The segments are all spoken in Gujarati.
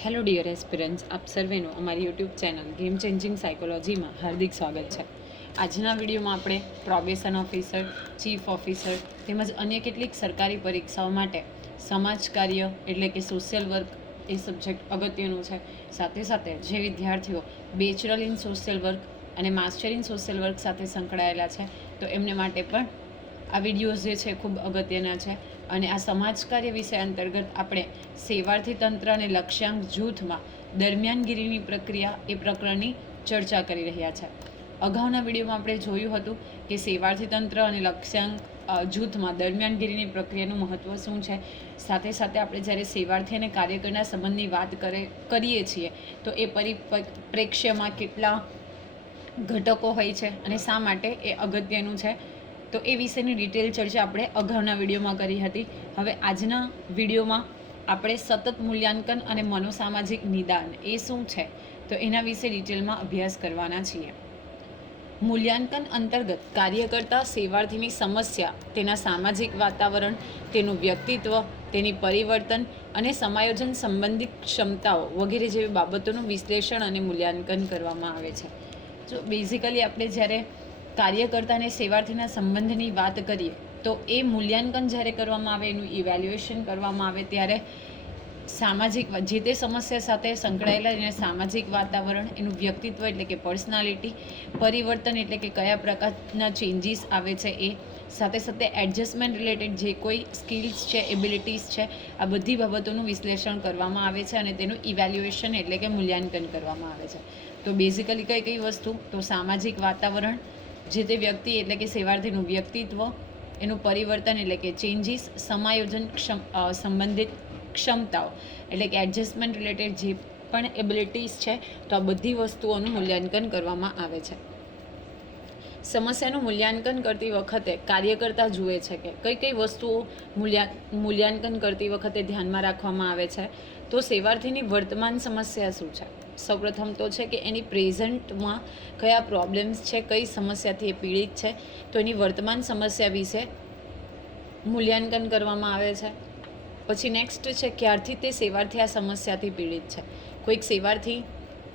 હેલો ડિયર એસ્પિરન્ટ્સ, આપ સર્વેનું અમારી યુટ્યુબ ચેનલ ગેમ ચેન્જિંગ સાયકોલોજીમાં હાર્દિક સ્વાગત છે. આજના વિડીયોમાં આપણે પ્રોબેશન ઓફિસર, ચીફ ઓફિસર તેમજ અન્ય કેટલીક સરકારી પરીક્ષાઓ માટે સમાજ કાર્ય એટલે કે સોશિયલ વર્ક એ સબ્જેક્ટ અગત્યનું છે. સાથે સાથે જે વિદ્યાર્થીઓ બેચરલ ઇન સોશિયલ વર્ક અને માસ્ટર ઇન સોશિયલ વર્ક સાથે સંકળાયેલા છે તો એમને માટે પણ આ વિડીયોઝ જે છે ખૂબ અગત્યના છે. અને આ સમાજ કાર્ય વિષય અંતર્ગત આપણે સેવાર્થી તંત્ર અને લક્ષ્યાંક જૂથમાં દરમિયાનગીરીની પ્રક્રિયા એ પ્રકરણની ચર્ચા કરી રહ્યા છે. અગાઉના વિડીયોમાં આપણે જોયું હતું કે સેવાર્થી તંત્ર અને લક્ષ્યાંક જૂથમાં દરમિયાનગીરીની પ્રક્રિયાનું મહત્ત્વ શું છે. સાથે સાથે આપણે જ્યારે સેવાર્થી અને કાર્યકરના સંબંધની વાત કરીએ છીએ તો એ પરિપ્રેક્ષ્યમાં કેટલા ઘટકો હોય છે અને શા માટે એ અગત્યનું છે, તો એ વિશેની ડિટેલ ચર્ચા આપણે અગાઉના વિડીયોમાં કરી હતી. હવે આજના વિડીયોમાં આપણે સતત મૂલ્યાંકન અને મનોસામાજિક નિદાન એ શું છે તો એના વિશે ડિટેલમાં અભ્યાસ કરવાના છીએ. મૂલ્યાંકન અંતર્ગત કાર્યકર્તા સેવાર્થીની સમસ્યા, તેના સામાજિક વાતાવરણ, તેનું વ્યક્તિત્વ, તેની પરિવર્તન અને સમાયોજન સંબંધિત ક્ષમતાઓ વગેરે જેવી બાબતોનું વિશ્લેષણ અને મૂલ્યાંકન કરવામાં આવે છે. જો બેઝિકલી આપણે જ્યારે કાર્યકર્તા અને સેવાર્થીના સંબંધની વાત કરીએ તો એ મૂલ્યાંકન જ્યારે કરવામાં આવે, એનું ઇવેલ્યુએશન કરવામાં આવે ત્યારે સામાજિક જે તે સમસ્યા સાથે સંકળાયેલા એના સામાજિક વાતાવરણ, એનું વ્યક્તિત્વ એટલે કે પર્સનાલિટી, પરિવર્તન એટલે કે કયા પ્રકારના ચેન્જીસ આવે છે એ, સાથે સાથે એડજસ્ટમેન્ટ રિલેટેડ જે કોઈ સ્કિલ્સ છે, એબિલિટીઝ છે, આ બધી બાબતોનું વિશ્લેષણ કરવામાં આવે છે અને તેનું ઇવેલ્યુએશન એટલે કે મૂલ્યાંકન કરવામાં આવે છે. તો બેઝિકલી કઈ વસ્તુ, તો સામાજિક વાતાવરણ, જે તે વ્યક્તિ એટલે કે સેવાર્થીનું વ્યક્તિત્વ, એનું પરિવર્તન એટલે કે ચેન્જીસ, સમાયોજન સંબંધિત ક્ષમતાઓ એટલે કે એડજસ્ટમેન્ટ રિલેટેડ જે પણ એબિલિટીઝ છે, તો આ બધી વસ્તુઓનું મૂલ્યાંકન કરવામાં આવે છે. સમસ્યાનું મૂલ્યાંકન કરતી વખતે કાર્યકર્તા જુએ છે કે કઈ કઈ વસ્તુઓ મૂલ્યાંકન કરતી વખતે ધ્યાનમાં રાખવામાં આવે છે. તો સેવાર્થીની વર્તમાન સમસ્યા શું છે? સૌપ્રથમ તો છે કે એની પ્રેઝન્ટમાં કયા પ્રોબ્લેમ્સ છે, કઈ સમસ્યાથી એ પીડિત છે, તો એની વર્તમાન સમસ્યા વિશે મૂલ્યાંકન કરવામાં આવે છે. પછી નેક્સ્ટ છે ક્યારથી તે સેવાર્થી આ સમસ્યાથી પીડિત છે. કોઈક સેવાર્થી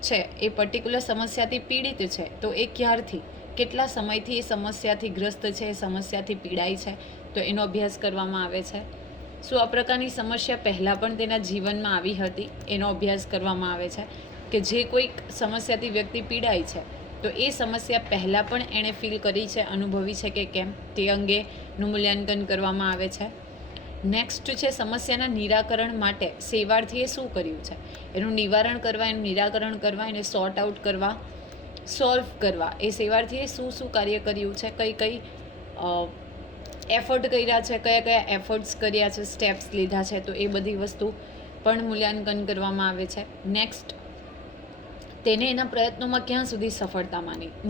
છે એ પર્ટિક્યુલર સમસ્યાથી પીડિત છે તો એ ક્યારથી, કેટલા સમયથી એ સમસ્યાથી ગ્રસ્ત છે, એ સમસ્યાથી પીડાય છે, તો એનો અભ્યાસ કરવામાં આવે છે. શું આ પ્રકારની સમસ્યા પહેલાં પણ તેના જીવનમાં આવી હતી, એનો અભ્યાસ કરવામાં આવે છે. કે જે કોઈક સમસ્યાથી વ્યક્તિ પીડાય છે તો એ સમસ્યા પહેલાં પણ એણે ફીલ કરી છે, અનુભવી છે કે કેમ, તે અંગેનું મૂલ્યાંકન કરવામાં આવે છે. નેક્સ્ટ છે સમસ્યાના નિરાકરણ માટે સેવાર્થીએ શું કર્યું છે, એનું નિવારણ કરવા, એનું નિરાકરણ કરવા, એને સોર્ટ આઉટ કરવા, સોલ્વ કરવા, એ સેવાર્થીએ શું કાર્ય કર્યું છે, કઈ એફર્ટ કર્યા છે, કયા એફર્ટ્સ કર્યા છે, સ્ટેપ્સ લીધા છે, તો એ બધી વસ્તુ પણ મૂલ્યાંકન કરવામાં આવે છે. નેક્સ્ટ, તેને એના પ્રયત્નોમાં ક્યાં સુધી સફળતા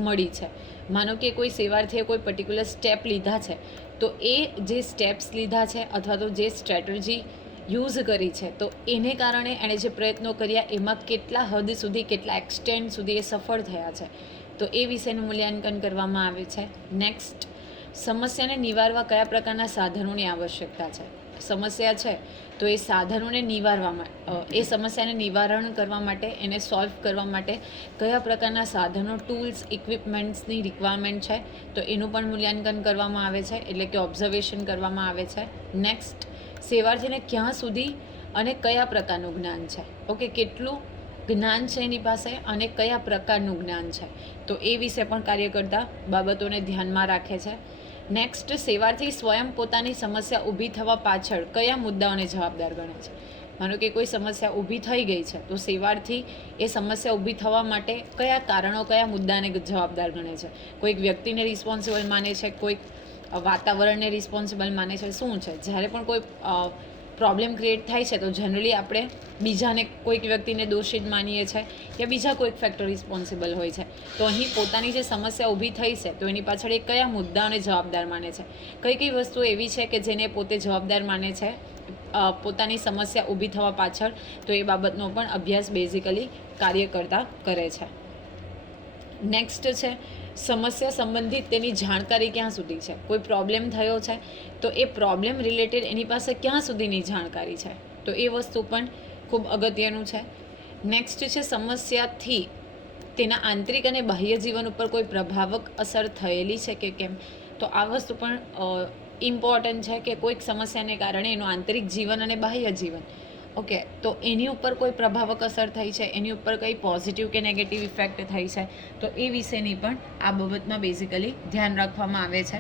મળી છે. માનો કે કોઈ સેવાર્થીએ કોઈ પર્ટિક્યુલર સ્ટેપ લીધા છે તો એ જે સ્ટેપ્સ લીધા છે અથવા તો જે સ્ટ્રેટજી યુઝ કરી છે તો એને કારણે એણે જે પ્રયત્નો કર્યા એમાં કેટલા હદ સુધી, કેટલા એક્સટેન્ડ સુધી એ સફળ થયા છે, તો એ વિશેનું મૂલ્યાંકન કરવામાં આવે છે. નેક્સ્ટ, સમસ્યાને નિવારવા કયા પ્રકારના સાધનોની આવશ્યકતા છે. સમસ્યા છે તો એ સાધનોને એ સમસ્યાને નિવારણ કરવા માટે, એને સોલ્વ કરવા માટે કયા પ્રકારના સાધનો, ટૂલ્સ, ઇક્વિપમેન્ટ્સની રિક્વાયરમેન્ટ છે, તો એનું પણ મૂલ્યાંકન કરવામાં આવે છે, એટલે કે ઓબ્ઝર્વેશન કરવામાં આવે છે. નેક્સ્ટ, સેવાર્થીને ક્યાં સુધી અને કયા પ્રકારનું જ્ઞાન છે, ઓકે, કેટલું જ્ઞાન છે એની પાસે અને કયા પ્રકારનું જ્ઞાન છે, તો એ વિશે પણ કાર્યકર્તા બાબતોને ધ્યાનમાં રાખે છે. નેક્સ્ટ, સેવાર્થી સ્વયં પોતાની સમસ્યા ઊભી થવા પાછળ કયા મુદ્દાઓને જવાબદાર ગણે છે. માનો કે કોઈ સમસ્યા ઊભી થઈ ગઈ છે તો સેવાર્થી એ સમસ્યા ઊભી થવા માટે કયા કારણો, કયા મુદ્દાને જવાબદાર ગણે છે. કોઈક વ્યક્તિને રિસ્પોન્સિબલ માને છે, કોઈક વાતાવરણને રિસ્પોન્સિબલ માને છે, શું છે. જ્યારે પણ કોઈ પ્રોબ્લેમ ક્રિએટ થાય છે તો જનરલી આપણે બીજાને, કોઈક વ્યક્તિને દોષિત માનીએ છીએ કે બીજા કોઈક ફેક્ટર રિસ્પોન્સિબલ હોય છે. તો અહીં પોતાની જે સમસ્યા ઊભી થઈ છે તો એની પાછળ એ કયા મુદ્દાઓને જવાબદાર માને છે, કઈ વસ્તુઓ એવી છે કે જેને પોતે જવાબદાર માને છે પોતાની સમસ્યા ઊભી થવા પાછળ, તો એ બાબતનો પણ અભ્યાસ બેઝિકલી કાર્યકર્તા કરે છે. નેક્સ્ટ છે સમસ્યા સંબંધિત તેની જાણકારી ક્યાં સુધી છે. કોઈ પ્રોબ્લેમ થયો છે તો એ પ્રોબ્લેમ રિલેટેડ એની પાસે ક્યાં સુધીની જાણકારી છે, તો એ વસ્તુ પણ ખૂબ અગત્યનું છે. નેક્સ્ટ છે સમસ્યાથી તેના આંતરિક અને બાહ્ય જીવન ઉપર કોઈ પ્રભાવક અસર થયેલી છે કે કેમ. તો આ વસ્તુ પણ ઇમ્પોર્ટન્ટ છે કે કોઈક સમસ્યાને કારણે એનું આંતરિક જીવન અને બાહ્ય જીવન ઓકે તો એની ઉપર કોઈ પ્રભાવક અસર થઈ છે, એની ઉપર કંઈ પોઝિટિવ કે નેગેટિવ ઇફેક્ટ થઈ છે, તો એ વિશેની પણ આ બાબતમાં બેઝિકલી ધ્યાન રાખવામાં આવે છે.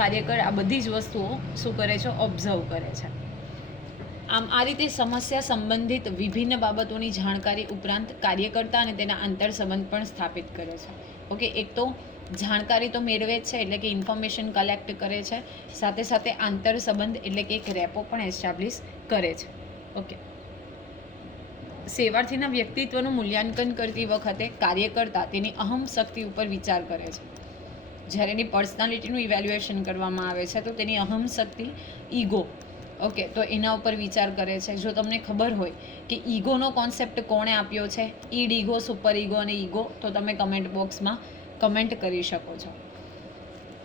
કાર્યકર આ બધી જ વસ્તુઓ શું કરે છે, ઓબ્ઝર્વ કરે છે. આમ આ રીતે સમસ્યા સંબંધિત વિભિન્ન બાબતોની જાણકારી ઉપરાંત કાર્યકર્તા અને તેના આંતર સંબંધ પણ સ્થાપિત કરે છે. ઓકે, એક તો જાણકારી તો મેળવે જ છે એટલે કે ઇન્ફોર્મેશન કલેક્ટ કરે છે, સાથે સાથે આંતર સંબંધ એટલે કે એક રેપો પણ એસ્ટાબ્લિશ કરે છે. ઓકે, સેવાર્થીના વ્યક્તિત્વનું મૂલ્યાંકન કરતી વખતે કાર્યકર્તા તેની અહમ શક્તિ ઉપર વિચાર કરે છે. જ્યારે એની પર્સનાલિટીનું ઇવેલ્યુએશન કરવામાં આવે છે તો તેની અહમ શક્તિ ઈગો, ઓકે, તો એના ઉપર વિચાર કરે છે. જો તમને ખબર હોય કે ઈગોનો કોન્સેપ્ટ કોણે આપ્યો છે, ઈડ ઈગો, સુપર ઈગો અને ઈગો, તો તમે કમેન્ટ બોક્સમાં કમેન્ટ કરી શકો છો.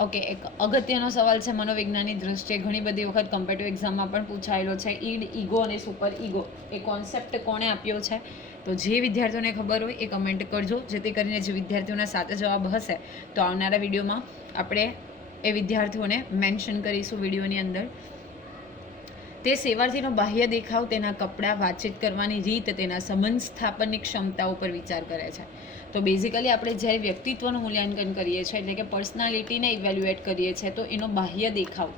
ઓકે, એક અગત્યનો સવાલ છે મનોવિજ્ઞાનની દૃષ્ટિએ, ઘણી બધી વખત કોમ્પિટિટિવ એક્ઝામમાં પણ પૂછાયેલો છે. ઈડ ઈગો અને સુપર ઈગો એ કોન્સેપ્ટ કોણે આપ્યો છે? તો જે વિદ્યાર્થીઓને ખબર હોય એ કમેન્ટ કરજો, જેથી કરીને જે વિદ્યાર્થીઓના સાચા જવાબ હશે તો આવનારા વિડીયોમાં આપણે એ વિદ્યાર્થીઓને મેન્શન કરીશું વિડીયોની અંદર. તે સેવાર્થીનો બાહ્ય દેખાવ, તેના કપડાં, વાતચીત કરવાની રીત, તેના સંબંધ સ્થાપનની ક્ષમતા ઉપર વિચાર કરે છે. તો બેઝિકલી આપણે જ્યારે વ્યક્તિત્વનું મૂલ્યાંકન કરીએ છીએ એટલે કે પર્સનાલિટીને ઇવેલ્યુએટ કરીએ છીએ તો એનો બાહ્ય દેખાવ,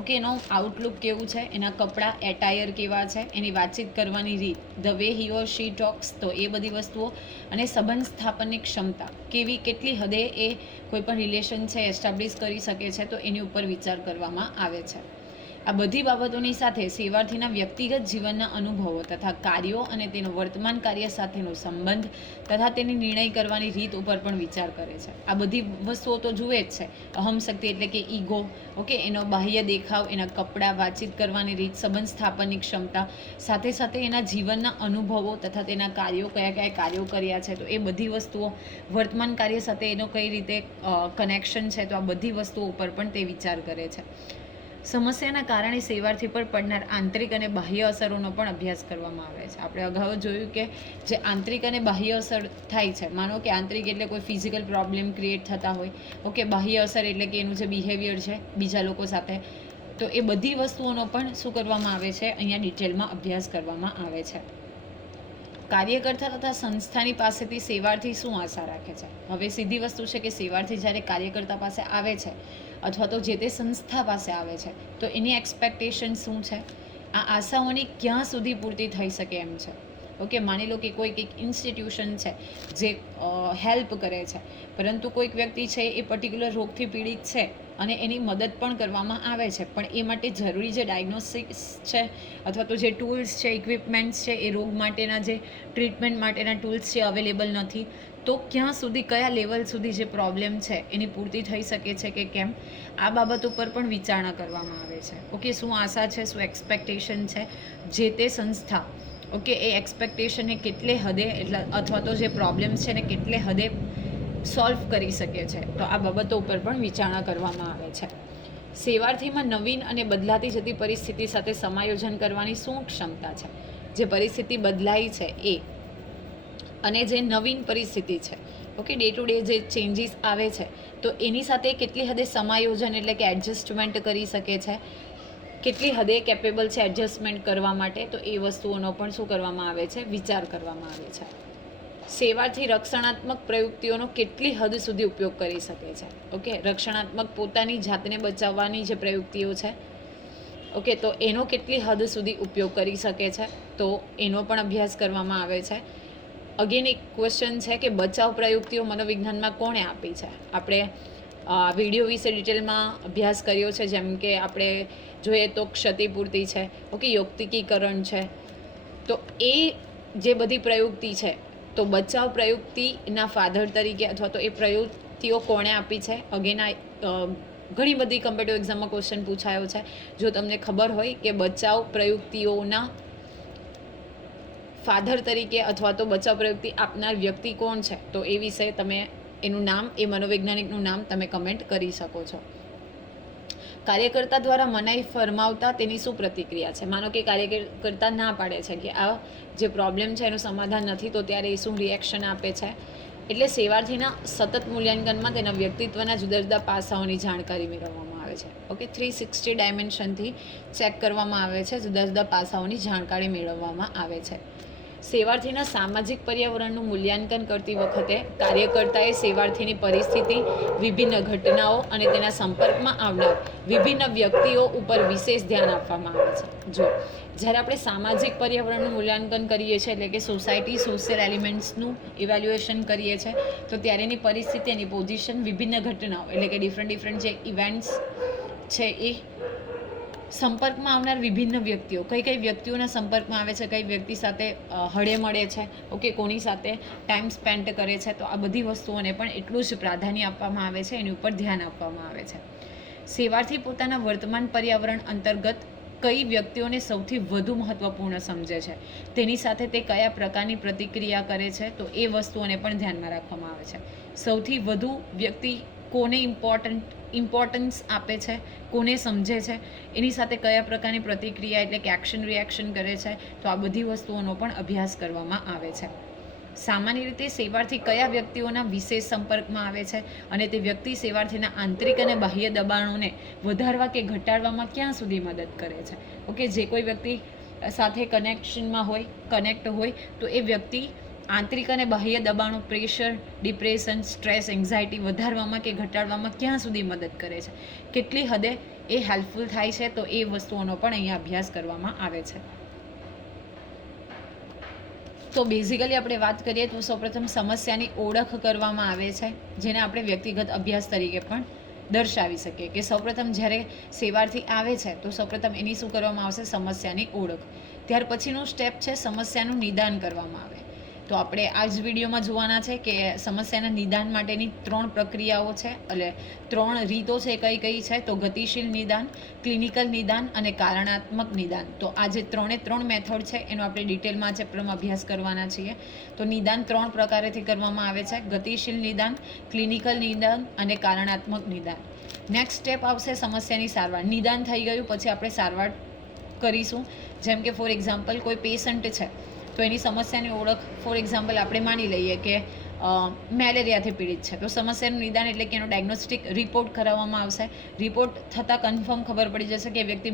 ઓકે, એનો આઉટલુક કેવું છે, એના કપડાં, એટાયર કેવા છે, એની વાતચીત કરવાની રીત, the way he or she talks, તો એ બધી વસ્તુઓ, અને સંબંધ સ્થાપનની ક્ષમતા કેવી, કેટલી હદે એ કોઈ પણ રિલેશન છે એસ્ટાબ્લિશ કરી શકે છે, તો એની ઉપર વિચાર કરવામાં આવે છે. આ બધી બાબતોની સાથે સેવાર્થીના વ્યક્તિગત જીવનના અનુભવો તથા કાર્યો અને તેનો વર્તમાન કાર્ય સાથેનો સંબંધ તથા તેની નિર્ણય કરવાની રીત ઉપર પણ વિચાર કરે છે. આ બધી વસ્તુઓ તો જુએ જ છે. અહમ શક્તિ એટલે કે ઈગો, ઓકે, એનો બાહ્ય દેખાવ, એના કપડાં, વાતચીત કરવાની રીત, સંબંધ સ્થાપનની ક્ષમતા, સાથે સાથે એના જીવનના અનુભવો તથા તેના કાર્યો, કયા કયા કાર્યો કર્યા છે, તો એ બધી વસ્તુઓ, વર્તમાન કાર્ય સાથે એનો કઈ રીતે કનેક્શન છે, તો આ બધી વસ્તુઓ ઉપર પણ તે વિચાર કરે છે. સમસ્યાના કારણે સેવાર્થી પર પડનાર આંતરિક અને બાહ્ય અસરોનો પણ અભ્યાસ કરવામાં આવે છે. આપણે અગાઉ જોયું કે જે આંતરિક અને બાહ્ય અસર થાય છે, માનો કે આંતરિક એટલે કોઈ ફિઝિકલ પ્રોબ્લેમ ક્રિએટ થતા હોય, ઓકે, બાહ્ય અસર એટલે કે એનું જે બિહેવિયર છે બીજા લોકો સાથે, તો એ બધી વસ્તુઓનો પણ શું કરવામાં આવે છે, અહીંયા ડિટેલમાં અભ્યાસ કરવામાં આવે છે. કાર્યકર્તા તથા સંસ્થાની પાસેથી સેવાર્થી શું આશા રાખે છે? હવે સીધી વસ્તુ છે કે સેવાર્થી જ્યારે કાર્યકર્તા પાસે આવે છે અથવા તો જે તે સંસ્થા પાસે આવે છે તો એની એક્સપેક્ટેશન શું છે, આ આશાઓની ક્યાં સુધી પૂર્તિ થઈ શકે એમ છે. ઓકે, માની લો કે કોઈક એક ઇન્સ્ટિટ્યુશન છે જે હેલ્પ કરે છે, પરંતુ કોઈક વ્યક્તિ છે એ પર્ટિક્યુલર રોગથી પીડિત છે અને એની મદદ પણ કરવામાં આવે છે, પણ એ માટે જરૂરી જે ડાયગ્નોસ્ટિક્સ છે અથવા તો જે ટૂલ્સ છે, ઇક્વિપમેન્ટ્સ છે, એ રોગ માટેના જે ટ્રીટમેન્ટ માટેના ટૂલ્સ છે અવેલેબલ નથી, તો ક્યાં સુધી, કયા લેવલ સુધી જે પ્રોબ્લેમ છે એની પૂર્તિ થઈ શકે છે કે કેમ, આ બાબત ઉપર પણ વિચારણા કરવામાં આવે છે. ઓકે, શું આશા છે, શું એક્સપેક્ટેશન છે જે તે સંસ્થા, ઓકે, એ એક્સપેક્ટેશનને કેટલે હદે એટલે અથવા તો જે પ્રોબ્લેમ્સ છે ને કેટલે હદે સોલ્વ કરી શકે છે, તો આ બાબતો ઉપર પણ વિચારણા કરવામાં આવે છે. સેવાર્થીમાં નવીન અને બદલાતી જતી પરિસ્થિતિ સાથે સમાયોજન કરવાની શું ક્ષમતા છે? જે પરિસ્થિતિ બદલાઈ છે એ અને જે નવીન પરિસ્થિતિ છે, ઓકે, ડે ટુ ડે જે ચેન્જીસ આવે છે તો એની સાથે કેટલી હદે સમાયોજન એટલે કે એડજસ્ટમેન્ટ કરી શકે છે, કેટલી હદે કેપેબલ છે એડજસ્ટમેન્ટ કરવા માટે, તો એ વસ્તુઓનો પણ શું કરવામાં આવે છે, વિચાર કરવામાં આવે છે. સેવાથી રક્ષણાત્મક પ્રવૃત્તિઓનો કેટલી હદ સુધી ઉપયોગ કરી શકે છે? ઓકે, રક્ષણાત્મક પોતાની જાતને બચાવવાની જે પ્રવૃત્તિઓ છે, ઓકે, તો એનો કેટલી હદ સુધી ઉપયોગ કરી શકે છે, તો એનો પણ અભ્યાસ કરવામાં આવે છે. અગેન એક ક્વેશ્ચન છે કે બચાવ પ્રયુક્તિઓ મનોવિજ્ઞાનમાં કોણે આપી છે? આપણે વિડીયો વિશે ડિટેલમાં અભ્યાસ કર્યો છે, જેમ કે આપણે જોઈએ તો ક્ષતિપૂર્તિ છે, ઓકે, યૌક્તિકીકરણ છે, તો એ જે બધી પ્રયુક્તિ છે તો બચાવ પ્રયુક્તિના ફાધર તરીકે અથવા તો એ પ્રયુક્તિઓ કોણે આપી છે? અગેન આ ઘણી બધી કોમ્પિટિટિવ એક્ઝામમાં ક્વેશ્ચન પૂછાયો છે. જો તમને ખબર હોય કે બચાવ પ્રયુક્તિઓના ફાધર તરીકે અથવા તો બચાવ પ્રયુક્તિ આપનાર વ્યક્તિ કોણ છે, તો એ વિશે તમે એનું નામ, એ મનોવૈજ્ઞાનિકનું નામ તમે કમેન્ટ કરી શકો છો. કાર્યકર્તા દ્વારા મનાઈ ફરમાવતા તેની શું પ્રતિક્રિયા છે? માનો કે કાર્યકર્તા ના પાડે છે કે આ જે પ્રોબ્લેમ છે એનું સમાધાન નથી, તો ત્યારે એ શું રિએક્શન આપે છે? એટલે સેવાર્થીના સતત મૂલ્યાંકનમાં તેના વ્યક્તિત્વના જુદા જુદા પાસાઓની જાણકારી મેળવવામાં આવે છે. ઓકે, 360 ડાયમેન્શનથી ચેક કરવામાં આવે છે, જુદા જુદા પાસાઓની જાણકારી મેળવવામાં આવે છે. સેવાર્થીના સામાજિક પર્યાવરણનું મૂલ્યાંકન કરતી વખતે કાર્યકર્તાએ સેવાર્થીની પરિસ્થિતિ, વિભિન્ન ઘટનાઓ અને તેના સંપર્કમાં આવનાર વિભિન્ન વ્યક્તિઓ ઉપર વિશેષ ધ્યાન આપવામાં આવે છે. જો જ્યારે આપણે સામાજિક પર્યાવરણનું મૂલ્યાંકન કરીએ છીએ, એટલે કે સોસાયટી સોશિયલ એલિમેન્ટ્સનું ઇવેલ્યુએશન કરીએ છીએ, તો ત્યારે એની પરિસ્થિતિ, એની પોઝિશન, વિભિન્ન ઘટનાઓ એટલે કે ડિફરન્ટ જે ઇવેન્ટ્સ છે એ સંપર્કમાં આવનાર વિભિન્ન વ્યક્તિઓ, કઈ કઈ વ્યક્તિઓના સંપર્કમાં આવે છે, કઈ વ્યક્તિ સાથે હળે મળે છે, ઓકે, કોની સાથે ટાઈમ સ્પેન્ડ કરે છે, તો આ બધી વસ્તુઓને પણ એટલું જ પ્રાધાન્ય આપવામાં આવે છે, એની ઉપર ધ્યાન આપવામાં આવે છે. સેવાર્થી પોતાના વર્તમાન પર્યાવરણ અંતર્ગત કઈ વ્યક્તિઓને સૌથી વધુ મહત્વપૂર્ણ સમજે છે, તેની સાથે તે કયા પ્રકારની પ્રતિક્રિયા કરે છે, તો એ વસ્તુઓને પણ ધ્યાનમાં રાખવામાં આવે છે. સૌથી વધુ વ્યક્તિ કોને ઇમ્પોર્ટન્સ આપે છે, કોને સમજે છે, એની સાથે કયા પ્રકારની પ્રતિક્રિયા એટલે કે એક્શન રિએક્શન કરે છે, તો આ બધી વસ્તુઓનો પણ અભ્યાસ કરવામાં આવે છે. સામાન્ય રીતે સેવાર્થી કયા વ્યક્તિઓના વિશેષ સંપર્કમાં આવે છે અને તે વ્યક્તિ સેવાર્થીના આંતરિક અને બાહ્ય દબાણોને વધારવા કે ઘટાડવામાં ક્યાં સુધી મદદ કરે છે. ઓકે, જે કોઈ વ્યક્તિ સાથે કનેક્ટ હોય તો એ વ્યક્તિ આંતરિક અને બાહ્ય દબાણો, પ્રેશર, ડિપ્રેશન, સ્ટ્રેસ, એન્ઝાયટી વધારવામાં કે ઘટાડવામાં ક્યાં સુધી મદદ કરે છે, કેટલી હદે એ હેલ્પફુલ થાય છે, તો એ વસ્તુઓનો પણ અહીંયા અભ્યાસ કરવામાં આવે છે. તો બેઝિકલી આપણે વાત કરીએ તો સૌપ્રથમ સમસ્યાની ઓળખ કરવામાં આવે છે, જેને આપણે વ્યક્તિગત અભ્યાસ તરીકે પણ દર્શાવી શકીએ કે સૌપ્રથમ જ્યારે સેવાર્થી આવે છે તો સૌપ્રથમ એની શું કરવામાં આવશે? સમસ્યાની ઓળખ. ત્યાર પછીનું સ્ટેપ છે સમસ્યાનું નિદાન કરવામાં આવે. તો આપણે આ જ વિડીયોમાં જોવાના છે કે સમસ્યાના નિદાન માટેની 3 પ્રક્રિયાઓ છે, એટલે 3 રીતો છે. કઈ કઈ છે? તો ગતિશીલ નિદાન, ક્લિનિકલ નિદાન અને કારણાત્મક નિદાન. તો આ જે 3 મેથડ છે એનો આપણે ડિટેલમાં ચેપ્ટરમાં અભ્યાસ કરવાના છીએ. તો નિદાન 3 પ્રકારેથી કરવામાં આવે છે: ગતિશીલ નિદાન, ક્લિનિકલ નિદાન અને કારણાત્મક નિદાન. નેક્સ્ટ સ્ટેપ આવશે સમસ્યાની સારવાર. નિદાન થઈ ગયું પછી આપણે સારવાર કરીશું. જેમ કે ફોર એક્ઝામ્પલ કોઈ પેશન્ટ છે તો એની સમસ્યાની ઓળખ, ફોર એક્ઝામ્પલ આપણે માની લઈએ કે મેલેરિયાથી પીડિત છે, તો સમસ્યાનું નિદાન એટલે કે એનો ડાયગ્નોસ્ટિક રિપોર્ટ કરાવવામાં આવશે. રિપોર્ટ થતાં કન્ફર્મ ખબર પડી જશે કે વ્યક્તિ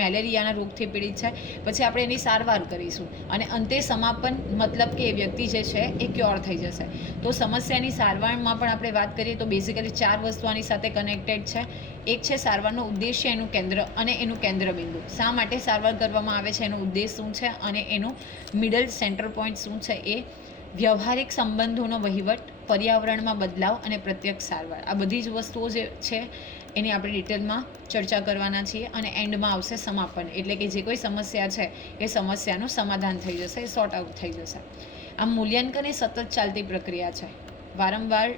મેલેરિયાના રોગથી પીડિત છે. પછી આપણે એની સારવાર કરીશું અને અંતે સમાપન, મતલબ કે એ વ્યક્તિ જે છે એ ક્યોર થઈ જશે. તો સમસ્યાની સારવારમાં પણ આપણે વાત કરીએ તો બેઝિકલી 4 વસ્તુ આની સાથે કનેક્ટેડ છે. એક છે સારવારનો ઉદ્દેશ્ય, એનું કેન્દ્ર અને એનું કેન્દ્રબિંદુ. શા માટે સારવાર કરવામાં આવે છે, એનો ઉદ્દેશ શું છે અને એનું મિડલ સેન્ટર પોઈન્ટ શું છે, એ વ્યવહારિક સંબંધોનો વહીવટ, પર્યાવરણમાં બદલાવ અને પ્રત્યક્ષ સારવાર. આ બધી જ વસ્તુઓ જે છે એની આપણે ડિટેલમાં ચર્ચા કરવાના છીએ. અને એન્ડમાં આવશે સમાપન, એટલે કે જે કોઈ સમસ્યા છે એ સમસ્યાનું સમાધાન થઈ જશે, એ સોર્ટ આઉટ થઈ જશે. આ મૂલ્યાંકન એ સતત ચાલતી પ્રક્રિયા છે. વારંવાર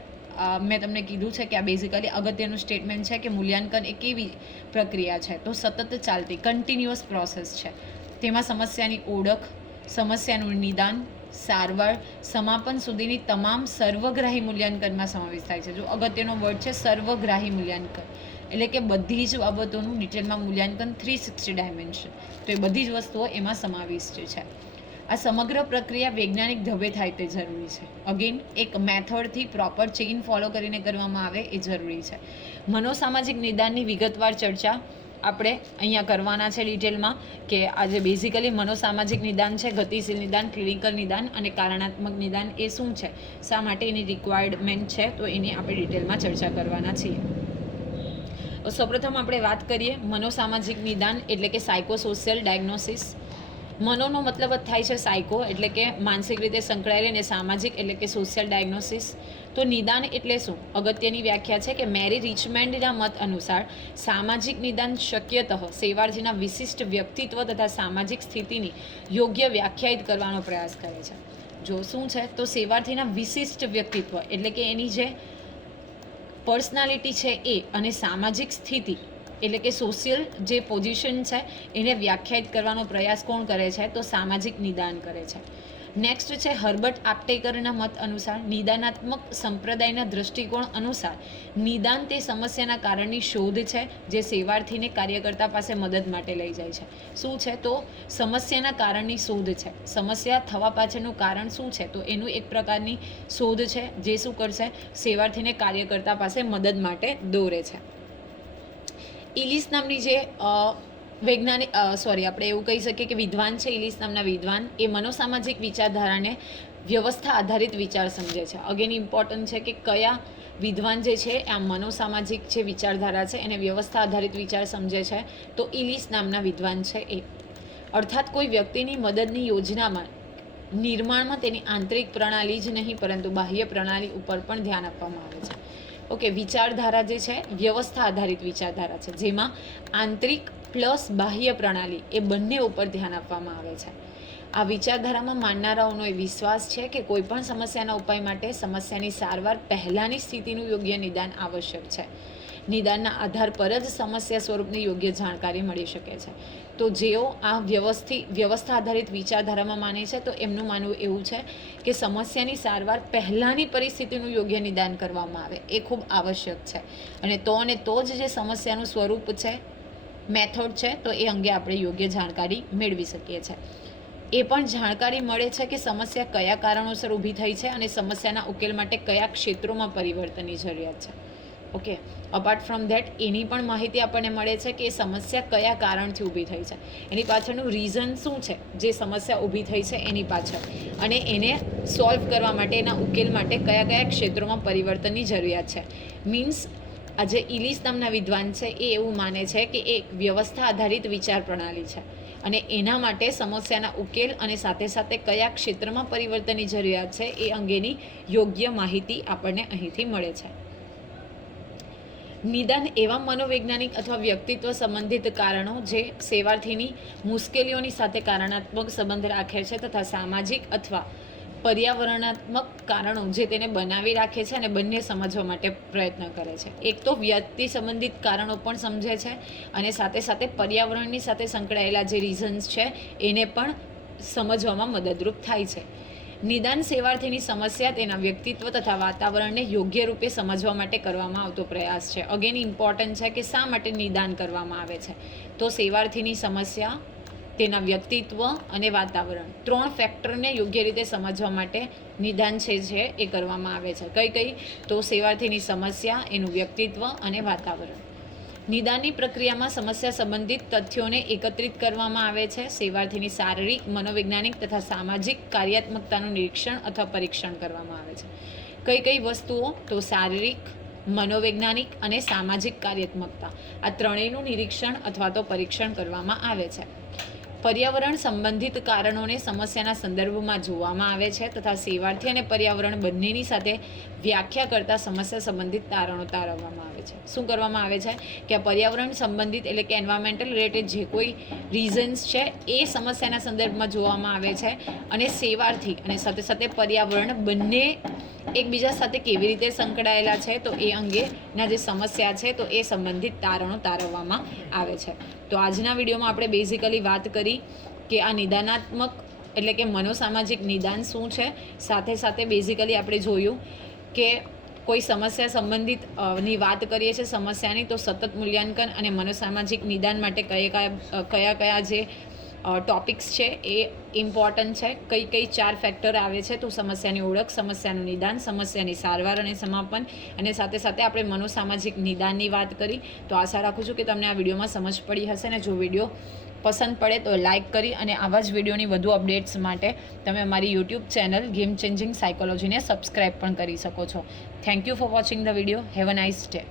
મેં તમને કીધું છે કે આ બેઝિકલી અગત્યનું સ્ટેટમેન્ટ છે કે મૂલ્યાંકન એ કેવી પ્રક્રિયા છે, તો સતત ચાલતી કન્ટિન્યુઅસ પ્રોસેસ છે. તેમાં સમસ્યાની ઓળખ, સમસ્યાનું નિદાન, સારવાર, સમાપન સુધીની તમામ સર્વગ્રાહી મૂલ્યાંકનમાં સમાવેશ થાય છે. જો અગત્યનો વર્ડ છે સર્વગ્રાહી મૂલ્યાંકન, એટલે કે બધી જ બાબતોનું ડિટેલમાં મૂલ્યાંકન, 360 ડાયમેન્શન. તો એ બધી જ વસ્તુઓ એમાં સમાવિષ્ટ છે. આ સમગ્ર પ્રક્રિયા વૈજ્ઞાનિક ઢબે થાય તે જરૂરી છે. અગેન એક મેથડથી પ્રોપર ચેઇન ફોલો કરીને કરવામાં આવે એ જરૂરી છે. મનોસામાજિક નિદાનની વિગતવાર ચર્ચા આપણે અહીંયા કરવાના છે ડિટેલમાં, કે આજે બેઝિકલી મનોસામાજિક નિદાન છે, ગતિશીલ નિદાન, ક્લિનિકલ નિદાન અને કારણાત્મક નિદાન એ શું છે, શા માટે એની રિક્વાયર્ડમેન્ટ છે, તો એની આપણે ડિટેલમાં ચર્ચા કરવાના છીએ. સૌપ્રથમ આપણે વાત કરીએ મનોસામાજિક નિદાન એટલે કે સાયકોસોશિયલ ડાયગ્નોસિસ. મનોનો મતલબ જ થાય છે સાયકો, એટલે કે માનસિક રીતે સંકળાયેલી, અને સામાજિક એટલે કે સોશિયલ ડાયગ્નોસિસ. તો નિદાન એટલે શું? અગત્યની વ્યાખ્યા છે કે મેરી રિચમેન્ડના મત અનુસાર સામાજિક નિદાન શક્યતઃ સેવાર્થીના વિશિષ્ટ વ્યક્તિત્વ તથા સામાજિક સ્થિતિની યોગ્ય વ્યાખ્યાયિત કરવાનો પ્રયાસ કરે છે. જો શું છે તો સેવાર્થીના વિશિષ્ટ વ્યક્તિત્વ એટલે કે એની જે પર્સનાલિટી છે એ, અને સામાજિક સ્થિતિ એટલે કે સોશિયલ જે પોઝિશન છે એને વ્યાખ્યાયિત કરવાનો પ્રયાસ કોણ કરે છે? તો સામાજિક નિદાન કરે છે. નેક્સ્ટ છે હર્બર્ટ આપટેકરના મત અનુસાર નિદાનાત્મક સંપ્રદાયના દૃષ્ટિકોણ અનુસાર નિદાન તે સમસ્યાના કારણની શોધ છે જે સેવાર્થીને કાર્યકર્તા પાસે મદદ માટે લઈ જાય છે. શું છે? તો સમસ્યાના કારણની શોધ છે. સમસ્યા થવા પાછળનું કારણ શું છે? તો એનું એક પ્રકારની શોધ છે જે શું કરશે? સેવાર્થીને કાર્યકર્તા પાસે મદદ માટે દોરે છે. ઇલિસ નામની જે વૈજ્ઞાનિક આપણે એવું કહી શકીએ કે વિદ્વાન છે, ઇલિસ નામના વિદ્વાન, એ મનોસામાજિક વિચારધારાને વ્યવસ્થા આધારિત વિચાર સમજે છે. અગેન ઇમ્પોર્ટન્ટ છે કે કયા વિદ્વાન જે છે આ મનોસામાજિક જે વિચારધારા છે એને વ્યવસ્થા આધારિત વિચાર સમજે છે. તો ઇલિસ નામના વિદ્વાન છે એ. અર્થાત કોઈ વ્યક્તિની મદદની યોજનામાં નિર્માણમાં તેની આંતરિક પ્રણાલી જ નહીં પરંતુ બાહ્ય પ્રણાલી ઉપર પણ ધ્યાન આપવામાં આવે છે. ઓકે, વિચારધારા જે છે વ્યવસ્થા આધારિત વિચારધારા છે જેમાં આંતરિક પ્લસ બાહ્ય પ્રણાલી એ બંને ઉપર ધ્યાન આપવામાં આવે છે. આ વિચારધારામાં માનનારાઓનો એ વિશ્વાસ છે કે કોઈ પણ સમસ્યાના ઉપાય માટે સમસ્યાની સારવાર પહેલાંની સ્થિતિનું યોગ્ય નિદાન આવશ્યક છે. નિદાનના આધાર પર જ સમસ્યા સ્વરૂપની યોગ્ય જાણકારી મળી શકે છે. તો જેઓ આ વ્યવસ્થા આધારિત વિચારધારામાં માને છે તો એમનું માનવું એવું છે કે સમસ્યાની સારવાર પહેલાંની પરિસ્થિતિનું યોગ્ય નિદાન કરવામાં આવે એ ખૂબ આવશ્યક છે. અને તો જ જે સમસ્યાનું સ્વરૂપ છે, મેથડ છે, તો એ અંગે આપણે યોગ્ય જાણકારી મેળવી શકીએ છીએ. એ પણ જાણકારી મળે છે કે સમસ્યા કયા કારણોસર ઊભી થઈ છે અને સમસ્યાના ઉકેલ માટે કયા ક્ષેત્રોમાં પરિવર્તનની જરૂરિયાત છે. ઓકે, અપાર્ટ ફ્રોમ ધેટ એની પણ માહિતી આપણને મળે છે કે એ સમસ્યા કયા કારણથી ઊભી થઈ છે, એની પાછળનું રીઝન શું છે જે સમસ્યા ઊભી થઈ છે એની પાછળ, અને એને સોલ્વ કરવા માટે, એના ઉકેલ માટે કયા કયા ક્ષેત્રોમાં પરિવર્તનની જરૂરિયાત છે. મીન્સ આજે ઇલિસ નામના વિદ્વાન છે એ એવું માને છે કે એક વ્યવસ્થા આધારિત વિચાર પ્રણાલી છે અને એના માટે સમસ્યાના ઉકેલ અને સાથે સાથે કયા ક્ષેત્રમાં પરિવર્તનની જરૂરિયાત છે એ અંગેની યોગ્ય માહિતી આપણને અહીંથી મળે છે. નિદાન એવા મનોવૈજ્ઞાનિક અથવા વ્યક્તિત્વ સંબંધિત કારણો જે સેવાર્થીની મુશ્કેલીઓની સાથે કારણાત્મક સંબંધ રાખે છે તથા સામાજિક અથવા પર્યાવરણાત્મક કારણો જે તેને બનાવી રાખે છે અને બંને સમજવા માટે પ્રયત્ન કરે છે. એક તો વ્યક્તિ સંબંધિત કારણો પણ સમજે છે અને સાથે સાથે પર્યાવરણની સાથે સંકળાયેલા જે રીઝન્સ છે એને પણ સમજવામાં મદદરૂપ થાય છે. નિદાન સેવાર્થીની સમસ્યા તેના વ્યક્તિત્વ તથા વાતાવરણને યોગ્ય રૂપે સમજવા માટે કરવામાં આવતો પ્રયાસ છે. અગેન ઇમ્પોર્ટન્ટ છે કે શા માટે નિદાન કરવામાં આવે છે. તો સેવાર્થીની સમસ્યા, તેના વ્યક્તિત્વ અને વાતાવરણ, 3 ફેક્ટરને યોગ્ય રીતે સમજવા માટે નિદાન છે એ કરવામાં આવે છે. કઈ? તો સેવાર્થીની સમસ્યા, એનું વ્યક્તિત્વ અને વાતાવરણ. નિદાનની પ્રક્રિયામાં સમસ્યા સંબંધિત તથ્યોને એકત્રિત કરવામાં આવે છે. સેવાર્થીની શારીરિક, મનોવૈજ્ઞાનિક તથા સામાજિક કાર્યાત્મકતાનું નિરીક્ષણ અથવા પરીક્ષણ કરવામાં આવે છે. કઈ વસ્તુઓ? તો શારીરિક, મનોવૈજ્ઞાનિક અને સામાજિક કાર્યાત્મકતા, આ ત્રણેયનું નિરીક્ષણ અથવા તો પરીક્ષણ કરવામાં આવે છે. પર્યાવરણ સંબંધિત કારણોને સમસ્યાના સંદર્ભમાં જોવામાં આવે છે તથા સેવાર્થી અને પર્યાવરણ બંનેની સાથે વ્યાખ્યા કરતા સમસ્યા સંબંધિત તારણો તારવવામાં આવે છે. શું કરવામાં આવે છે કે આ પર્યાવરણ સંબંધિત એટલે કે એન્વાયરમેન્ટલ રિલેટેડ જે કોઈ રીઝન્સ છે એ સમસ્યાના સંદર્ભમાં જોવામાં આવે છે અને સેવાર્થી અને સાથે સાથે પર્યાવરણ બંને એકબીજા સાથે કેવી રીતે સંકળાયેલા છે તો એ અંગેના જે સમસ્યા છે તો એ સંબંધિત તારણો તારવવામાં આવે છે. તો આજના વિડીયોમાં આપણે બેઝિકલી વાત કરી કે આ નિદાનાત્મક એટલે કે મનોસામાજિક નિદાન શું છે, સાથે સાથે બેઝિકલી આપણે જોયું કે કોઈ સમસ્યા સંબંધિત ની વાત કરીએ છીએ સમસ્યાની તો સતત મૂલ્યાંકન અને મનોસામાજિક નિદાન માટે કયા જે ટોપિક્સ છે એ ઇમ્પોર્ટન્ટ છે. કઈ 4 ફેક્ટર આવે છે તો સમસ્યાની ઓળખ, સમસ્યાનું નિદાન, સમસ્યાની સારવાર અને સમાપન, અને સાથે સાથે આપણે મનોસામાજિક નિદાનની વાત કરી. તો આશા રાખું છું કે તમને આ વિડીયોમાં સમજ પડી હશે અને જો વિડીયો પસંદ પડે તો લાઇક કરી અને આવા જ વિડીયોની વધુ અપડેટ્સ માટે તમે અમારી યુટ્યુબ ચેનલ ગેમ ચેન્જિંગ સાયકોલોજીને સબસ્ક્રાઈબ પણ કરી શકો છો. Thank you for watching the video. Have a nice day.